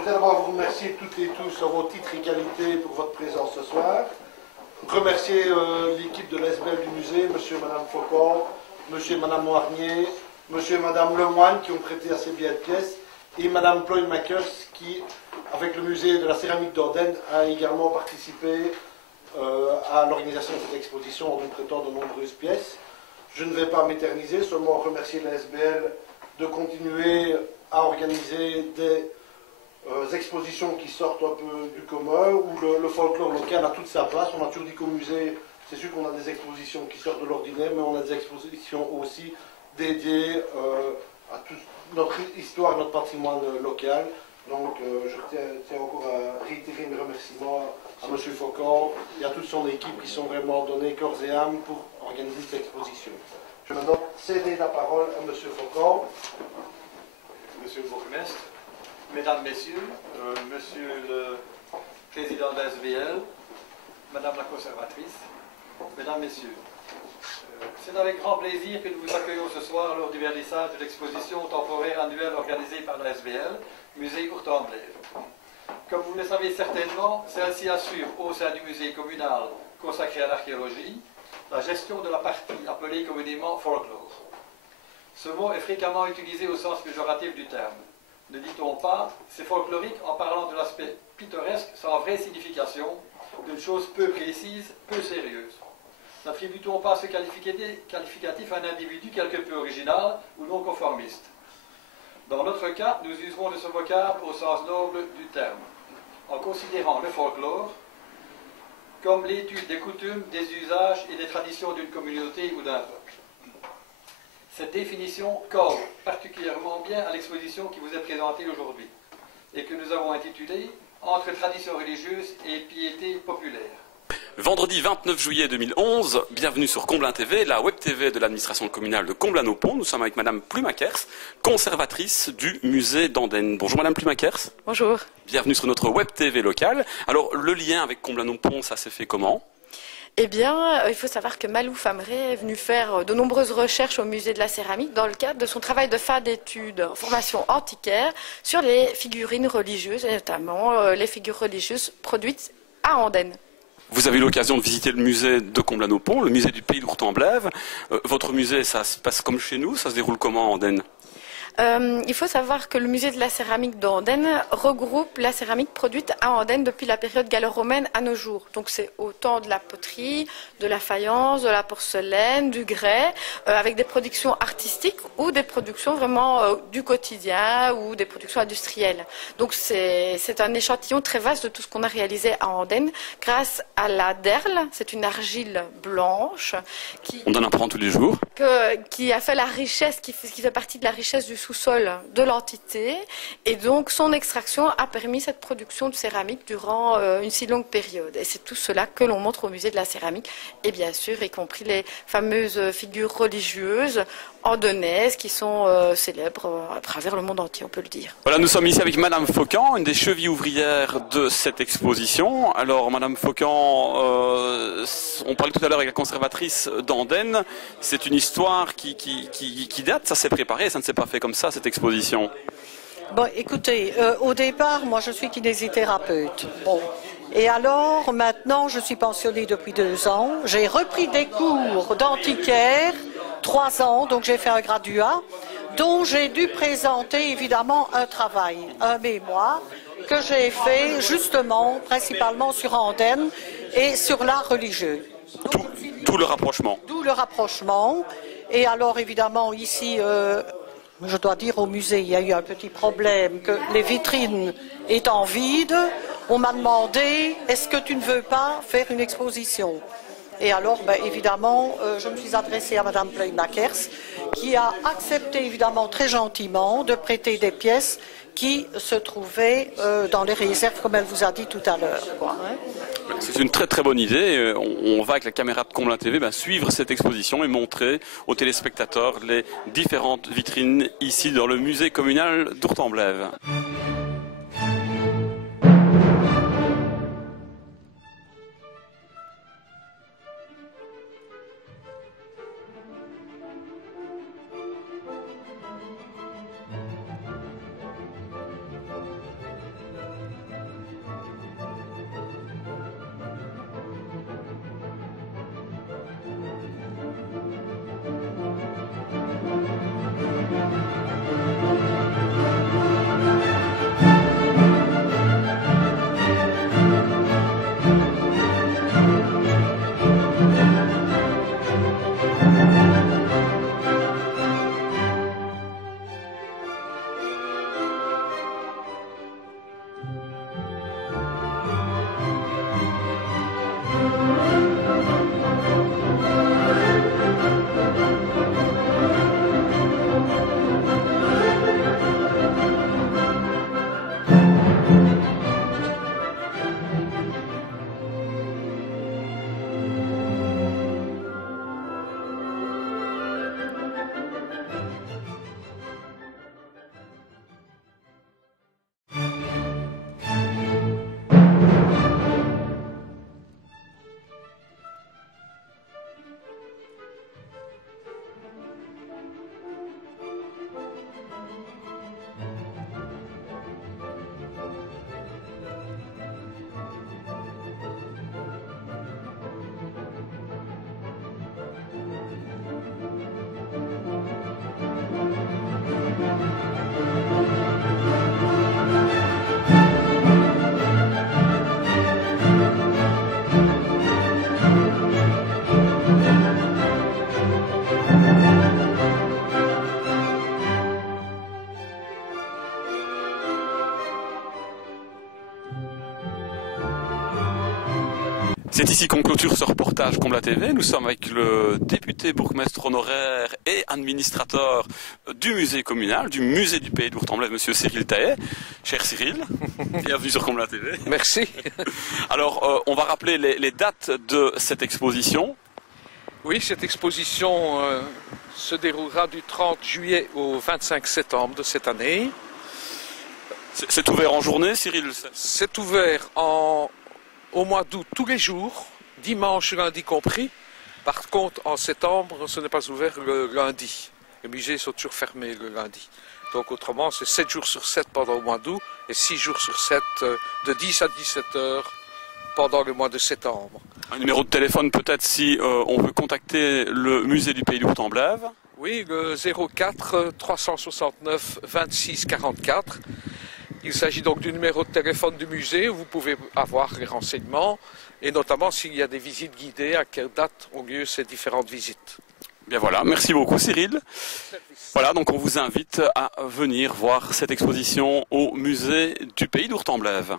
souhaite d'abord vous remercier toutes et tous en vos titres et qualités pour votre présence ce soir. Remercier l'équipe de l'ASBL du musée, monsieur et madame Faucon, monsieur et madame Noirnier, monsieur et madame Lemoine qui ont prêté assez bien de pièces, et madame Ploy-Makers qui, avec le musée de la céramique d'Andenne, a également participé à l'organisation de cette exposition en nous prêtant de nombreuses pièces. Je ne vais pas m'éterniser, seulement remercier l'ASBL de continuer à organiser des expositions qui sortent un peu du commun, où le folklore local a toute sa place. On a toujours dit qu'au musée, c'est sûr qu'on a des expositions qui sortent de l'ordinaire, mais on a des expositions aussi dédiées à toute notre histoire, notre patrimoine local. Donc je tiens encore à réitérer mes remerciements à M. Faucon et à toute son équipe qui sont vraiment donnés corps et âme pour organiser cette exposition. Je vais maintenant céder la parole à M. Faucon. Monsieur le bourgmestre, Mesdames, Messieurs, Monsieur le Président de l'ASBL, Madame la conservatrice, Mesdames, Messieurs, c'est avec grand plaisir que nous vous accueillons ce soir lors du vernissage de l'exposition temporaire annuelle organisée par l'ASBL, Musée Courtamblaise. Comme vous le savez certainement, celle-ci assure au sein du musée communal consacré à l'archéologie la gestion de la partie appelée communément folklore. Ce mot est fréquemment utilisé au sens péjoratif du terme. Ne dit-on pas, c'est folklorique en parlant de l'aspect pittoresque sans vraie signification, d'une chose peu précise, peu sérieuse. N'attribue-t-on pas ce qualificatif à un individu quelque peu original ou non conformiste? Dans notre cas, nous userons de ce vocable au sens noble du terme, en considérant le folklore comme l'étude des coutumes, des usages et des traditions d'une communauté ou d'un peuple. Cette définition colle particulièrement bien à l'exposition qui vous est présentée aujourd'hui et que nous avons intitulée « Entre tradition religieuse et piété populaire ». Vendredi 29 juillet 2011, bienvenue sur Comblain TV, la web TV de l'administration communale de Comblain-au-Pont. Nous sommes avec Madame Ploy-Makers, conservatrice du musée d'Andenne. Bonjour Madame Ploy-Makers. Bonjour. Bienvenue sur notre web TV locale. Alors le lien avec Comblain-au-Pont, ça s'est fait comment ? Eh bien, il faut savoir que Malou Fameret est venu faire de nombreuses recherches au musée de la céramique dans le cadre de son travail de fin d'études en formation antiquaire sur les figurines religieuses, et notamment les figures religieuses produites à Andenne. Vous avez eu l'occasion de visiter le musée de Comblain-au-Pont, le musée du pays d'Ourtemblève. Votre musée, ça se passe comme chez nous, ça se déroule comment à Andenne ? Il faut savoir que le musée de la céramique d'Andenne regroupe la céramique produite à Andenne depuis la période gallo-romaine à nos jours. Donc c'est autant de la poterie, de la faïence, de la porcelaine, du grès, avec des productions artistiques ou des productions vraiment du quotidien ou des productions industrielles. Donc c'est un échantillon très vaste de tout ce qu'on a réalisé à Andenne grâce à la derle, c'est une argile blanche on en apprend tous les jours. Qui a fait la richesse, qui fait partie de la richesse du sous-sol de l'entité, et donc son extraction a permis cette production de céramique durant une si longue période. Et c'est tout cela que l'on montre au musée de la céramique, et bien sûr, y compris les fameuses figures religieuses andonnaises qui sont célèbres à travers le monde entier, on peut le dire. Voilà, nous sommes ici avec Madame Faucon, une des chevilles ouvrières de cette exposition. Alors, Madame Faucon, on parlait tout à l'heure avec la conservatrice d'Andenne. C'est une histoire qui date, ça s'est préparé, ça ne s'est pas fait comme ça, cette exposition. Bon, écoutez, au départ, moi je suis kinésithérapeute. Bon. Et alors, maintenant, je suis pensionnée depuis 2 ans. J'ai repris des cours d'antiquaire, 3 ans, donc j'ai fait un graduat, dont j'ai dû présenter évidemment un travail, un mémoire, que j'ai fait justement, principalement sur Andenne et sur l'art religieux. Tout le rapprochement. D'où le rapprochement. Et alors, évidemment, ici, je dois dire au musée, il y a eu un petit problème, que les vitrines étant vides, on m'a demandé, est-ce que tu ne veux pas faire une exposition ? Et alors, ben, évidemment, je me suis adressée à Madame Ploy-Makers, qui a accepté évidemment très gentiment de prêter des pièces qui se trouvaient dans les réserves, comme elle vous a dit tout à l'heure. C'est une très très bonne idée. On va avec la caméra de Comblain TV suivre cette exposition et montrer aux téléspectateurs les différentes vitrines ici dans le musée communal d'Ourtemblève. C'est ici qu'on clôture ce reportage Comble la TV. Nous sommes avec le député bourgmestre honoraire et administrateur du musée communal, du musée du Pays d'Ourtemblève, monsieur Cyril Taillet. Cher Cyril, bienvenue sur Comble la TV. Merci. Alors, on va rappeler les dates de cette exposition. Oui, cette exposition se déroulera du 30 juillet au 25 septembre de cette année. C'est ouvert en journée, Cyril? C'est ouvert au mois d'août tous les jours, dimanche, lundi compris. Par contre, en septembre, ce n'est pas ouvert le lundi. Les musées sont toujours fermés le lundi. Donc autrement, c'est 7 jours sur 7 pendant le mois d'août et 6 jours sur 7 de 10 à 17 heures pendant le mois de septembre. Un numéro de téléphone peut-être si on veut contacter le musée du Pays d'Ourtemblève? Oui, le 04 369 26 44. Il s'agit donc du numéro de téléphone du musée où vous pouvez avoir les renseignements et notamment s'il y a des visites guidées, à quelle date ont lieu ces différentes visites. Bien voilà, merci beaucoup Cyril. Voilà, donc on vous invite à venir voir cette exposition au musée du Pays d'Ourtemblève.